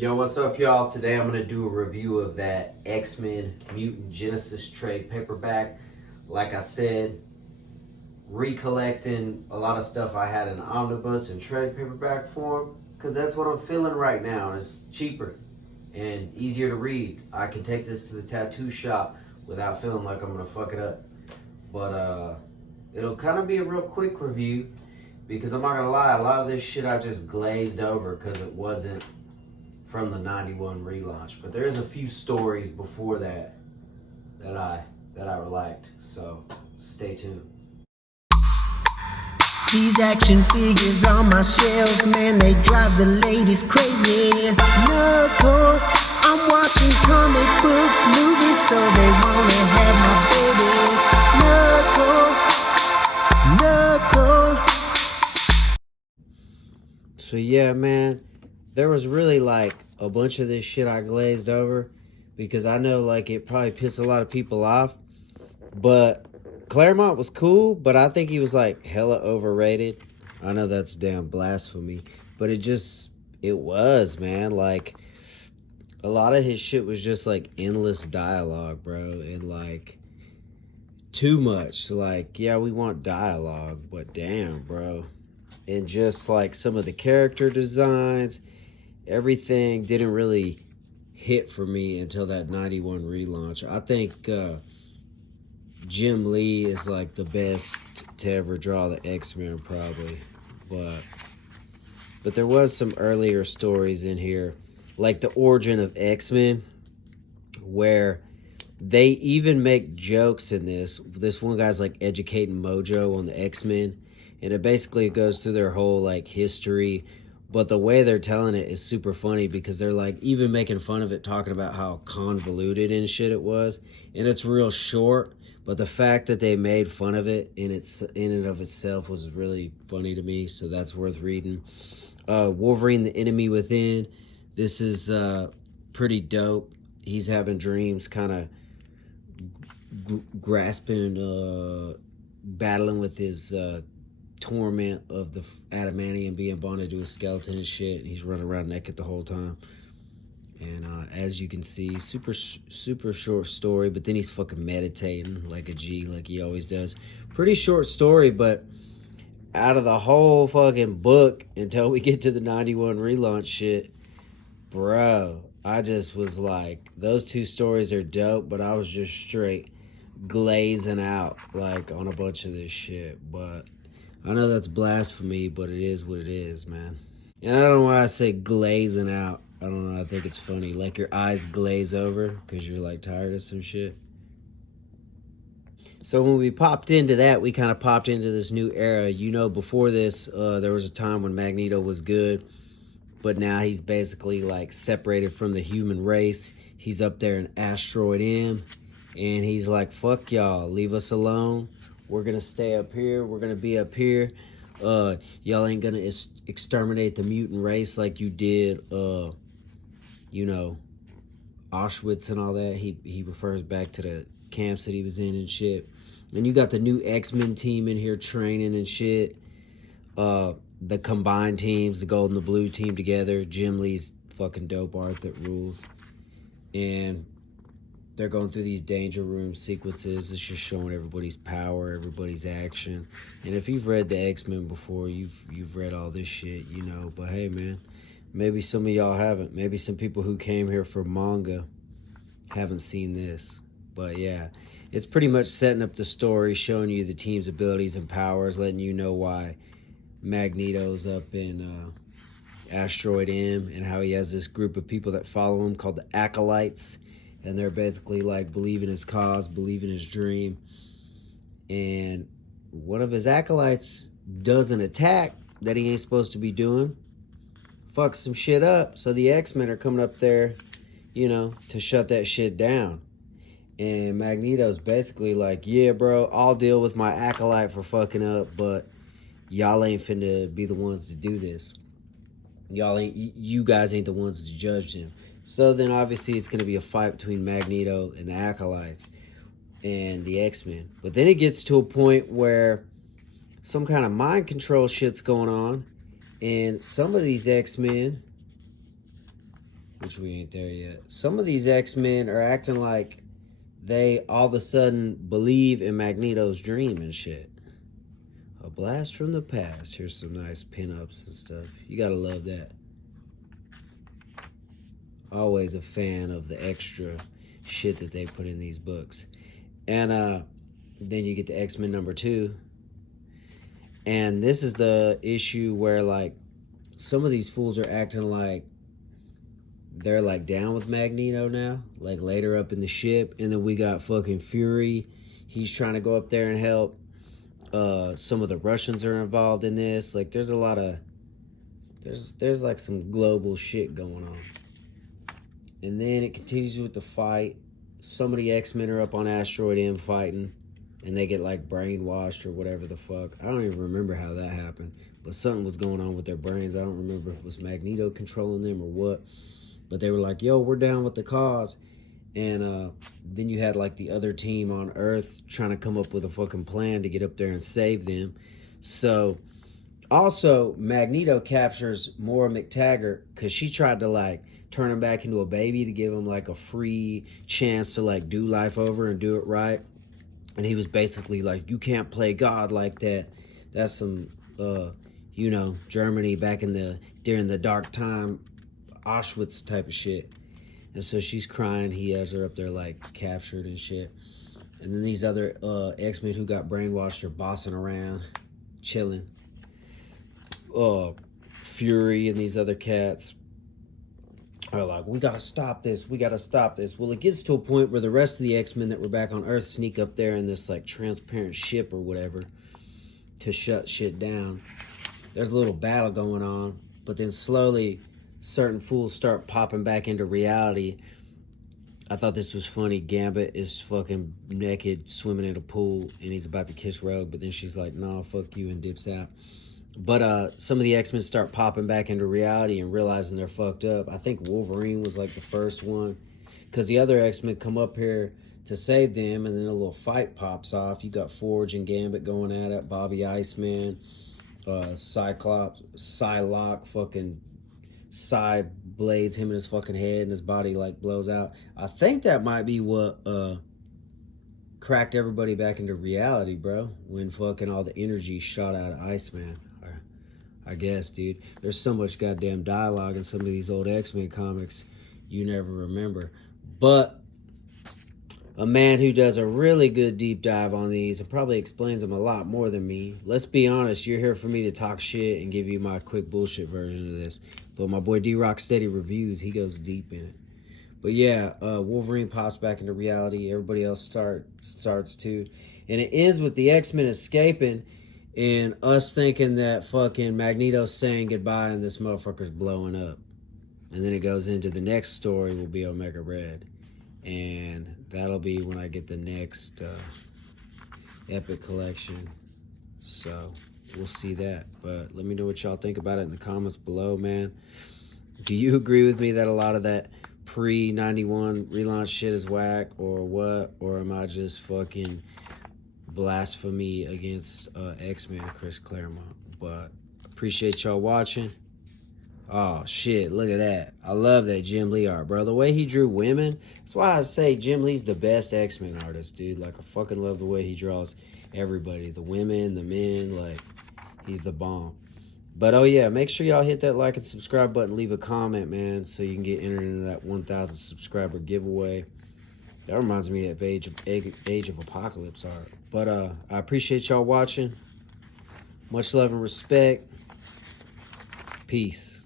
Yo, what's up, y'all? Today I'm going to do a review of that X-Men Mutant Genesis trade paperback. Like I said, recollecting a lot of stuff I had in omnibus and trade paperback form, because that's what I'm feeling right now. It's cheaper and easier to read. I can take this to the tattoo shop without feeling like I'm going to fuck it up. But it'll kind of be a real quick review, because I'm not going to lie, a lot of this shit I just glazed over because it wasn't from the 91 relaunch. But there's a few stories before that I liked, so stay tuned. These action figures on my shelf, man, they drive the ladies crazy. Nerdcore, I'm watching comic book movies, so they wanna have my babies. Nerdcore. So yeah, man, there was really like a bunch of this shit I glazed over because I know like it probably pissed a lot of people off, but Claremont was cool, but I think he was like hella overrated. I know that's damn blasphemy, but it was, man. Like a lot of his shit was just like endless dialogue, bro, and like too much. Like, yeah, we want dialogue, but damn, bro. And just like some of the character designs, everything didn't really hit for me until that 91 relaunch. I think Jim Lee is like the best to ever draw the X-Men, probably. But there was some earlier stories in here, like the origin of X-Men, where they even make jokes in this. This one guy's like educating Mojo on the X-Men, and it basically goes through their whole like history. But the way they're telling it is super funny because they're like even making fun of it, talking about how convoluted and shit it was. And it's real short, but the fact that they made fun of it in and of itself was really funny to me. So that's worth reading. Wolverine, the Enemy Within. This is pretty dope. He's having dreams, kind of grasping, battling with his torment of the adamantium being bonded to his skeleton and shit. He's running around naked the whole time. And as you can see, super short story, but then he's fucking meditating like a G, like he always does. Pretty short story, but out of the whole fucking book until we get to the 91 relaunch shit, bro, I just was like, those two stories are dope, but I was just straight glazing out like on a bunch of this shit. But I know that's blasphemy, but it is what it is, man. And I don't know why I say glazing out. I don't know, I think it's funny. Like your eyes glaze over because you're like tired of some shit. So when we popped into that, we kind of popped into this new era. You know, before this, there was a time when Magneto was good, but now he's basically like separated from the human race. He's up there in Asteroid M, and he's like, fuck y'all, leave us alone. We're gonna stay up here. We're gonna be up here. Y'all ain't gonna exterminate the mutant race like you did, you know, Auschwitz and all that. He refers back to the camps that he was in and shit. And you got the new X-Men team in here training and shit. The combined teams, the gold and the blue team together. Jim Lee's fucking dope art that rules. And they're going through these danger room sequences. It's just showing everybody's power, everybody's action. And if you've read the X-Men before, you've read all this shit, you know. But hey, man, maybe some of y'all haven't. Maybe some people who came here for manga haven't seen this. But yeah, it's pretty much setting up the story, showing you the team's abilities and powers, letting you know why Magneto's up in Asteroid M and how he has this group of people that follow him called the Acolytes. And they're basically like believing his cause, believing his dream. And one of his acolytes does an attack that he ain't supposed to be doing. Fucks some shit up. So the X-Men are coming up there, you know, to shut that shit down. And Magneto's basically like, yeah, bro, I'll deal with my acolyte for fucking up, but y'all ain't finna be the ones to do this. You guys ain't the ones to judge him. So then obviously it's going to be a fight between Magneto and the Acolytes and the X-Men. But then it gets to a point where some kind of mind control shit's going on. And some of these X-Men which we ain't there yet. Some of these X-Men are acting like they all of a sudden believe in Magneto's dream and shit. A blast from the past. Here's some nice pinups and stuff. You gotta love that. Always a fan of the extra shit that they put in these books. And then you get to X-Men #2. And this is the issue where, like, some of these fools are acting like they're, like, down with Magneto now. Like, later up in the ship. And then we got fucking Fury. He's trying to go up there and help. Some of the Russians are involved in this. Like, there's a lot of... There's like, some global shit going on. And then it continues with the fight. Some of the X-Men are up on Asteroid M fighting. And they get, like, brainwashed or whatever the fuck. I don't even remember how that happened. But something was going on with their brains. I don't remember if it was Magneto controlling them or what. But they were like, yo, we're down with the cause. And then you had, like, the other team on Earth trying to come up with a fucking plan to get up there and save them. So, also, Magneto captures Maura McTaggart because she tried to, like, turn him back into a baby to give him, like, a free chance to, like, do life over and do it right. And he was basically like, you can't play God like that. That's some, you know, Germany back in during the dark time, Auschwitz type of shit. And so she's crying. He has her up there, like, captured and shit. And then these other X-Men who got brainwashed are bossing around, chilling. Fury and these other cats are like, we gotta stop this. We gotta stop this. Well, it gets to a point where the rest of the X-Men that were back on Earth sneak up there in this, like, transparent ship or whatever to shut shit down. There's a little battle going on, but then slowly certain fools start popping back into reality. I thought this was funny. Gambit is fucking naked, swimming in a pool, and he's about to kiss Rogue, but then she's like, nah, fuck you, and dips out. But some of the X-Men start popping back into reality and realizing they're fucked up. I think Wolverine was, like, the first one. Because the other X-Men come up here to save them, and then a little fight pops off. You got Forge and Gambit going at it. Bobby Iceman, Cyclops, Psylocke, fucking Psy blades him in his fucking head, and his body, like, blows out. I think that might be what cracked everybody back into reality, bro. When fucking all the energy shot out of Iceman. I guess, dude. There's so much goddamn dialogue in some of these old X-Men comics you never remember. But a man who does a really good deep dive on these and probably explains them a lot more than me. Let's be honest, you're here for me to talk shit and give you my quick bullshit version of this. But my boy D-Rock Steady Reviews, he goes deep in it. But yeah, Wolverine pops back into reality. Everybody else starts to. And it ends with the X-Men escaping and us thinking that fucking Magneto's saying goodbye and this motherfucker's blowing up. And then it goes into the next story will be Omega Red. And that'll be when I get the next Epic Collection. So we'll see that. But let me know what y'all think about it in the comments below, man. Do you agree with me that a lot of that pre-91 relaunch shit is whack or what? Or am I just fucking blasphemy against X-Men Chris Claremont? But appreciate y'all watching. Oh shit, look at that. I love that Jim Lee art, bro. The way he drew women, that's why I say Jim Lee's the best X-Men artist, dude. Like, I fucking love the way he draws everybody, the women, the men. Like, he's the bomb. But oh yeah, make sure y'all hit that like and subscribe button, leave a comment, man, so you can get entered into that 1,000 subscriber giveaway. That reminds me of Age of Apocalypse art. But I appreciate y'all watching. Much love and respect. Peace.